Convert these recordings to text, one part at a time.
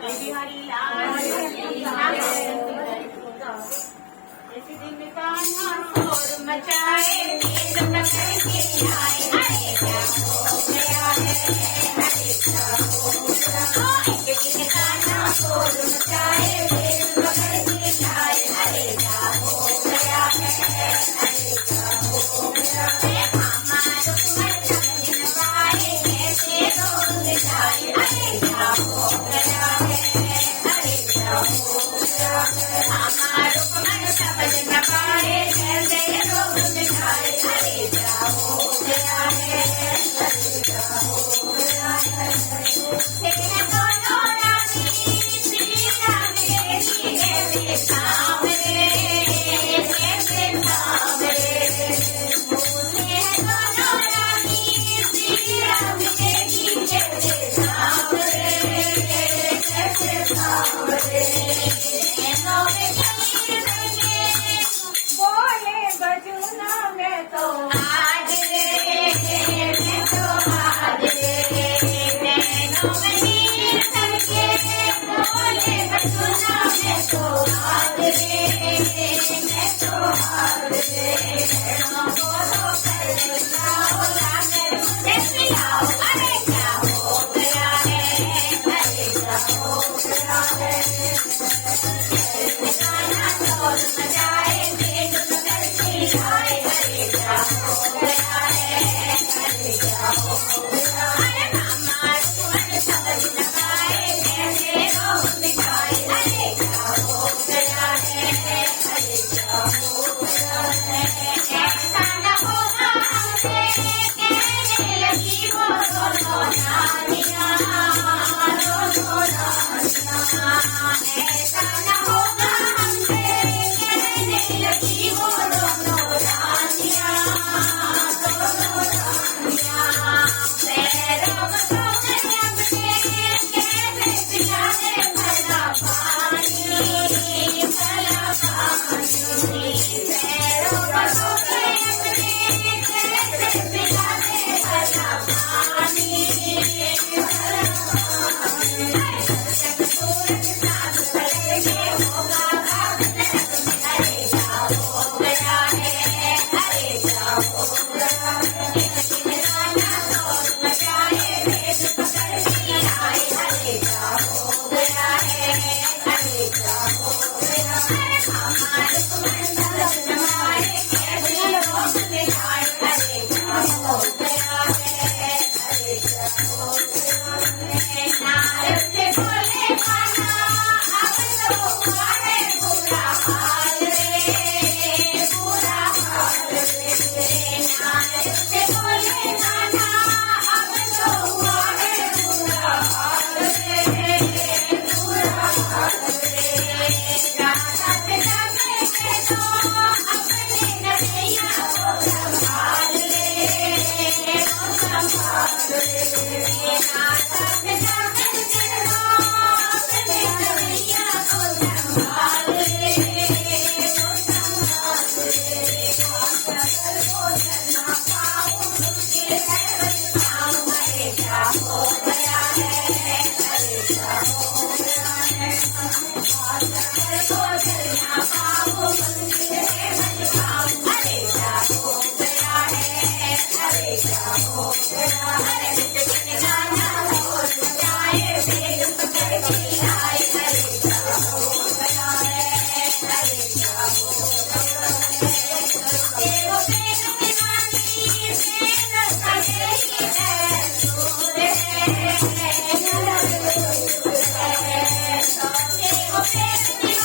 बिहारी लाल इस दिन कान्हा शोर मचाए नींद पकड़ के आए अरे क्या हो गया है अरे क्या हो गया एक दिन कान्हा शोर मचाए नींद पकड़ के आए अरे क्या हो गया है अरे क्या हो गया है हमारो मन समझ न पाए कैसे रोग जाए अरे क्या हो गया है अरे क्या हो गया है हमारो मन समझ न पाए कैसे रोग जाए अरे क्या हो गया है अरे क्या हो गया है हे दोनों रानी सीता मेरी है सामने कैसे सामने बोले दोनों रानी सीता मेरी है सामने कैसे सामने बोले बजुना मैं तो आज रे मैं तो आज रे नैनों में नीर करके बोले बजुना मैं तो आज रे मैं तो आज रे नैनों को तो कर लाओ लाकर मुझे पिलाओ अरे क्या हो गया है अरे क्या हो गया है कान्हा शोर मचाए नींद पकड़ के आए अरे क्या हो गया है अरे क्या हो गया अरे हमारा मन समझ न पाए कैसे रोग मिटाए अरे क्या हो गया है अरे क्या हो गया है ऐसा न होगा हमसे कहने लगी वो दोनों रानियां ऐसा न होगा हमसे कहने लगी वो दोनों रानियां पैरों में तो जब से कैसे पिलाने भला पानी पैरों में तो कैसे पिलाने भला पानी Thank you.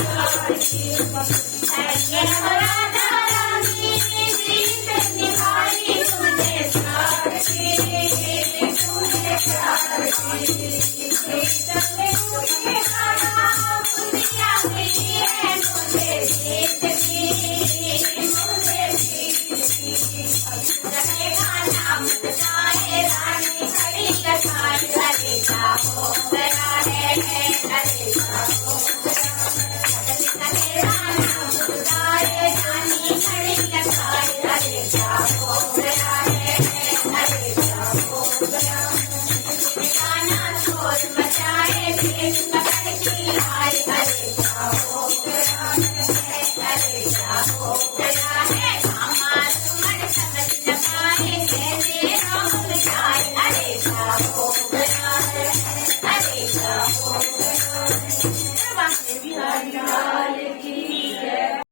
महाराज की।